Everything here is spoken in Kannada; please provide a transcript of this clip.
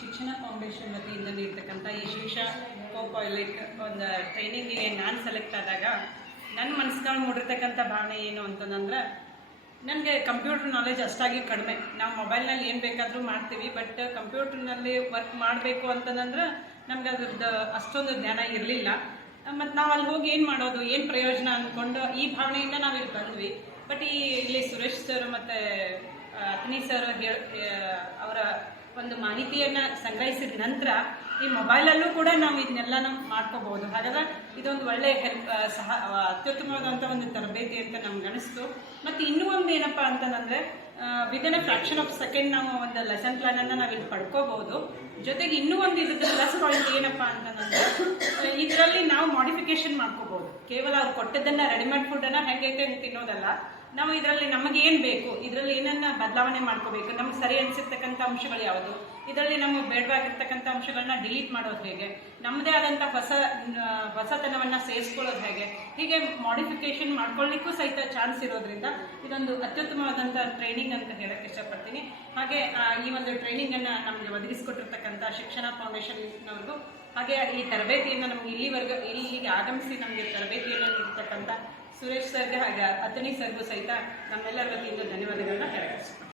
ಶಿಕ್ಷಣ ಫೌಂಡೇಶನ್ ವತಿಯಿಂದ ನೀಡ್ತಕ್ಕಂಥ ಈ ಶಿಕ್ಷಾ ಕೋ ಪೈಲಟ್ ಒಂದು ಟ್ರೈನಿಂಗಿಗೆ ನಾನು ಸೆಲೆಕ್ಟ್ ಆದಾಗ ನನ್ನ ಮನಸ್ಸಿನಲ್ಲಿ ಮೂಡಿರ್ತಕ್ಕಂಥ ಭಾವನೆ ಏನು ಅಂತಂದ್ರೆ, ನನಗೆ ಕಂಪ್ಯೂಟರ್ ನಾಲೆಜ್ ಅಷ್ಟಾಗಿ ಕಡಿಮೆ. ನಾವು ಮೊಬೈಲ್ನಲ್ಲಿ ಏನು ಬೇಕಾದರೂ ಮಾಡ್ತೀವಿ, ಬಟ್ ಕಂಪ್ಯೂಟರ್ನಲ್ಲಿ ವರ್ಕ್ ಮಾಡಬೇಕು ಅಂತಂದ್ರೆ ನಮ್ಗೆ ಅದ್ರದ್ದು ಅಷ್ಟೊಂದು ಜ್ಞಾನ ಇರಲಿಲ್ಲ. ಮತ್ತು ನಾವು ಅಲ್ಲಿ ಹೋಗಿ ಏನು ಮಾಡೋದು, ಏನು ಪ್ರಯೋಜನ ಅಂದ್ಕೊಂಡು ಈ ಭಾವನೆಯಿಂದ ನಾವು ಇಲ್ಲಿ ಬಂದ್ವಿ. ಬಟ್ ಇಲ್ಲಿ ಸುರೇಶ್ ಸರ್ ಮತ್ತು ಅತ್ನಿ ಸರ್ ಅವರ ಒಂದು ಮಾಹಿತಿಯನ್ನು ಸಂಗ್ರಹಿಸಿದ ನಂತರ ಈ ಮೊಬೈಲಲ್ಲೂ ಕೂಡ ನಾವು ಇದನ್ನೆಲ್ಲ ಮಾಡ್ಕೋಬಹುದು. ಹಾಗಾದ್ರೆ ಇದೊಂದು ಒಳ್ಳೆ ಅತ್ಯುತ್ತಮವಾದಂಥ ಒಂದು ತರಬೇತಿ ಅಂತ ನಮ್ಗೆ ಅನಿಸ್ತು. ಮತ್ತು ಇನ್ನೂ ಒಂದು ಏನಪ್ಪ ಅಂತಂದರೆ, within A fraction of second ನಾವು ಒಂದು ಲೆಸನ್ ಪ್ಲಾನನ್ನು ನಾವು ಇಲ್ಲಿ ಪಡ್ಕೋಬಹುದು. ಜೊತೆಗೆ ಇನ್ನೂ ಒಂದು ಇದ್ರದ್ದು ಪ್ಲಸ್ ಪಾಯಿಂಟ್ ಏನಪ್ಪ ಅಂತಂದರೆ, ಇದರಲ್ಲಿ ನಾವು ಮಾಡಿಫಿಕೇಶನ್ ಮಾಡ್ಕೋಬಹುದು. ಕೇವಲ ಅವ್ರು ಕೊಟ್ಟದ್ದನ್ನು ರೆಡಿಮೇಡ್ ಫುಡ್ಡನ್ನು ಹೇಗೆ ತಿನ್ನೋದಲ್ಲ, ನಾವು ಇದರಲ್ಲಿ ನಮಗೆ ಏನು ಬೇಕು, ಇದರಲ್ಲಿ ಏನನ್ನ ಬದಲಾವಣೆ ಮಾಡ್ಕೋಬೇಕು, ನಮ್ಗೆ ಸರಿ ಅನಿಸಿರ್ತಕ್ಕಂಥ ಅಂಶಗಳು ಯಾವುದು, ಇದರಲ್ಲಿ ನಮಗೆ ಬೇಡವಾಗಿರ್ತಕ್ಕಂಥ ಅಂಶಗಳನ್ನ ಡಿಲೀಟ್ ಮಾಡೋದು ಹೇಗೆ, ನಮ್ಮದೇ ಆದಂಥ ಹೊಸತನವನ್ನು ಸೇರಿಸ್ಕೊಳ್ಳೋದು ಹೇಗೆ, ಹೀಗೆ ಮಾಡಿಫಿಕೇಶನ್ ಮಾಡ್ಕೊಳ್ಳಿಕ್ಕೂ ಸಹಿತ ಚಾನ್ಸ್ ಇರೋದ್ರಿಂದ ಇದೊಂದು ಅತ್ಯುತ್ತಮವಾದಂಥ ಟ್ರೈನಿಂಗ್ ಅಂತ ಹೇಳಕ್ಕೆ ಇಷ್ಟಪಡ್ತೀನಿ. ಹಾಗೆ ಈ ಒಂದು ಟ್ರೈನಿಂಗನ್ನು ನಮಗೆ ಒದಗಿಸಿಕೊಟ್ಟಿರ್ತಕ್ಕಂಥ ಶಿಕ್ಷಣ ಫೌಂಡೇಶನ್ನವ್ರಿಗೂ, ಹಾಗೆ ಈ ತರಬೇತಿಯನ್ನು ನಮ್ಗೆ ಇಲ್ಲಿಗೆ ಆಗಮಿಸಿ ನಮಗೆ ತರಬೇತಿಯನ್ನು ನೀಡ್ತಕ್ಕಂಥ ಸುರೇಶ್ ಸರ್ಗೆ ಹಾಗೆ ಅತನಿ ಸರ್ಗೂ ಸಹಿತ ನಮ್ಮೆಲ್ಲರ ವತಿಯಿಂದ ಧನ್ಯವಾದಗಳನ್ನ ಹೇಳಕ್ಕೆ